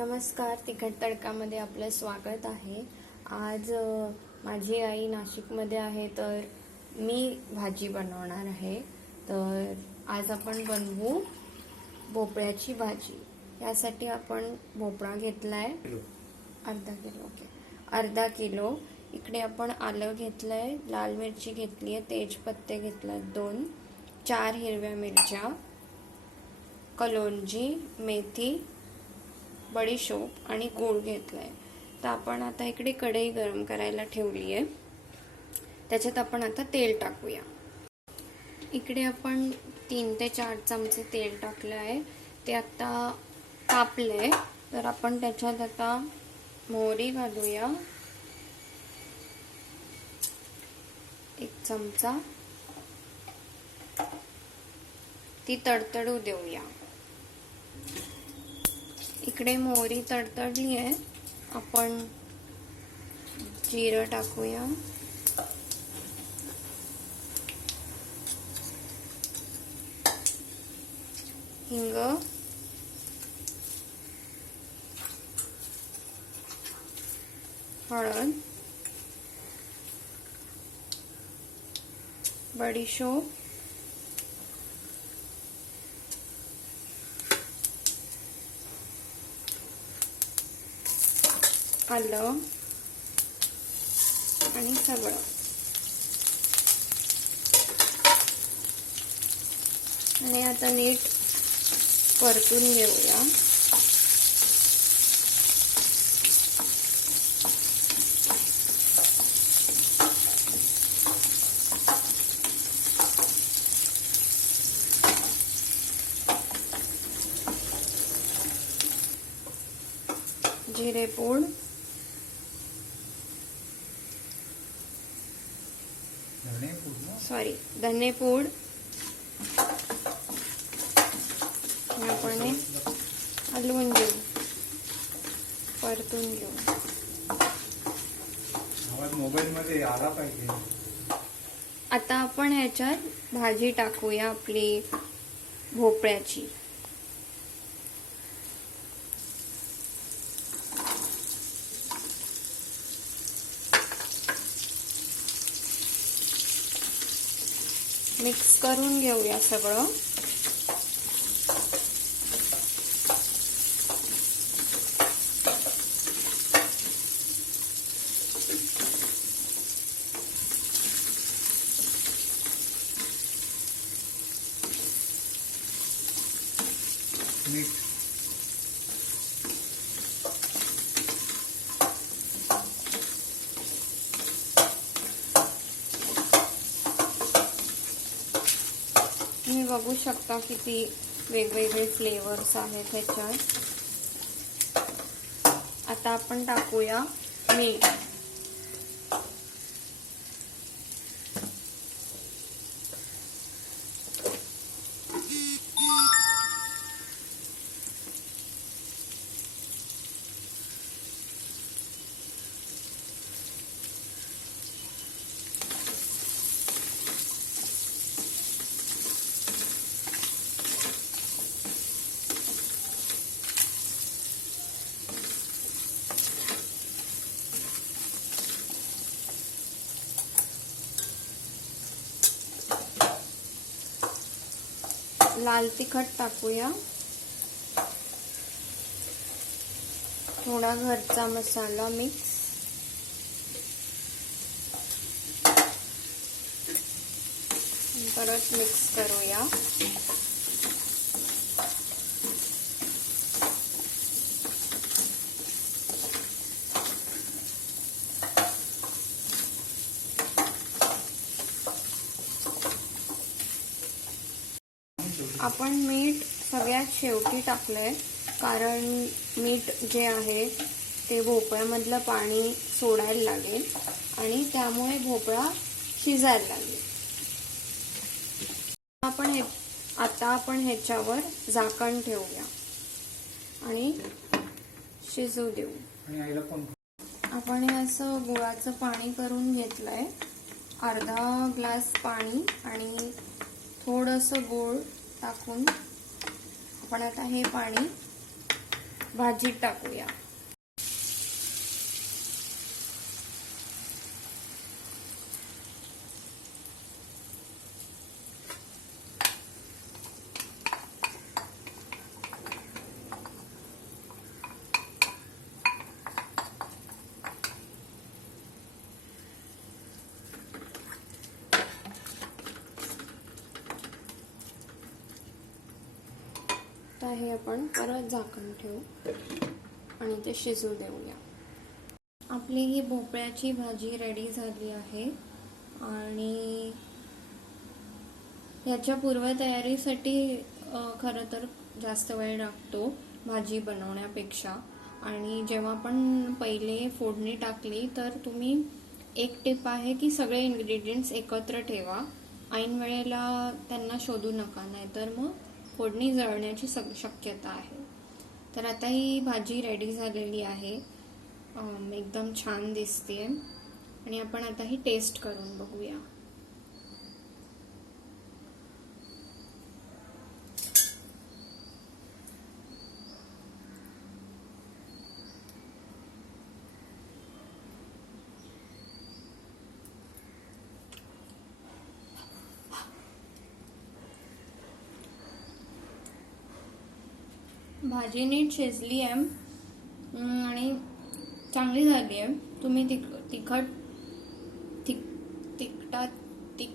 नमस्कार तिखट तडकामध्ये आपलं स्वागत आहे. आज माझी आई नाशिकमध्ये आहे तर मी भाजी बनवणार आहे. तर आज आपण बनवू भोपळ्याची भाजी. यासाठी आपण भोपळा घेतलाय. अर्धा किलो ओके. अर्धा किलो. इकडे आपण आलं घेतलंय लाल मिरची घेतली आहे तेजपत्ते घेतलाय दोन चार हिरव्या मिरच्या कलोंजी मेथी बडीशोप आणि गूळ घेतलाय. तर आपण आता इकडे कढई गरम करायला ठेवली आहे त्याच्यात आपण आता तेल टाकूया. इकडे आपण तीन ते चार चमचे तेल टाकलं आहे. ते आता आहे तर आपण त्याच्यात आता मोहरी घालूया. एक चमचा. ती तडतडू देऊया. इकडे मोहरी तडतडली आहे. आपण जिरं टाकूया. हिंग. हळद. बडीशोप. आलं आणि सगळं आणि आता नीट परतून घेऊया. जिरेपूड सॉरी धनेपूड. आपण हलवून घेऊ. परतून घेऊ. आवाज मोबाईल मध्ये आला पाहिजे. आता आपण ह्याच्यात भाजी टाकूया आपली भोपळ्याची. मिक्स करून घेऊया सगळं. मीठ तुम्ही बघू शकता किती वेगवेगळे फ्लेवर्स आहेत ह्याच्यात. आता आपण टाकूया मीठ लाल तिखट टाकूया. थोडा घरचा मसाला मिक्स. परत मिक्स करूया. आपण मीठ सगळ्यात शेवटी टाकलंय. कारण मीठ जे आहे ते भोपळ्यामधलं पाणी सोडायला लागेल आणि त्यामुळे भोपळा शिजायला लागेल. आपण हे आता आपण ह्याच्यावर झाकण ठेवूया. आणि शिजू देऊ. आपण हे असं गुळाचं पाणी करून घेतलंय. अर्धा ग्लास पाणी आणि थोडंसं गूळ टाकून आपण आता हे पाणी भाजीत टाकूया. आता हे आपण परत झाकण ठेवू आणि ते शिजू देऊया. आपली ही भोपळ्याची भाजी रेडी झाली आहे आणि याच्या पूर्वतयारीसाठी खरं तर जास्त वेळ लागतो भाजी बनवण्यापेक्षा. आणि जेव्हा पण पहिले फोडणी टाकली तर तुम्ही एक टिप आहे की सगळे इन्ग्रेडियंट्स एकत्र ठेवा. ऐन वेळेला त्यांना शोधू नका नाहीतर मग फोडणी जळण्याची सग- शक्यता आहे. तर आता ही भाजी रेडी झालेली आहे. एकदम छान दिसते आणि आपण आता ही टेस्ट करून बघूया. भाजी नीट शिजली आहे. आणि चांगली झाली आहे. तुम्ही तिख तिखट तिख तिखटात तिख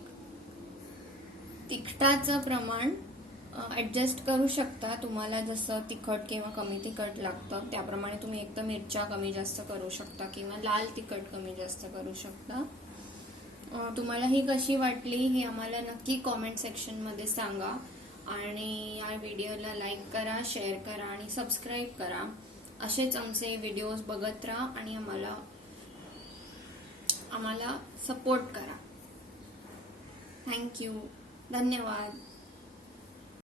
तिखटाचं प्रमाण ॲडजस्ट करू शकता. तुम्हाला जसं तिखट किंवा कमी तिखट लागतं त्याप्रमाणे तुम्ही एक तर मिरच्या कमी जास्त करू शकता किंवा लाल तिखट कमी जास्त करू शकता. तुम्हाला ही कशी वाटली हे आम्हाला नक्की कॉमेंट सेक्शनमध्ये सांगा. आणि या व्हिडिओला लाईक करा शेअर करा आणि सबस्क्राईब करा. असेच आमचे व्हिडिओज बघत राहा आणि आम्हाला आम्हाला सपोर्ट करा. थँक्यू धन्यवाद.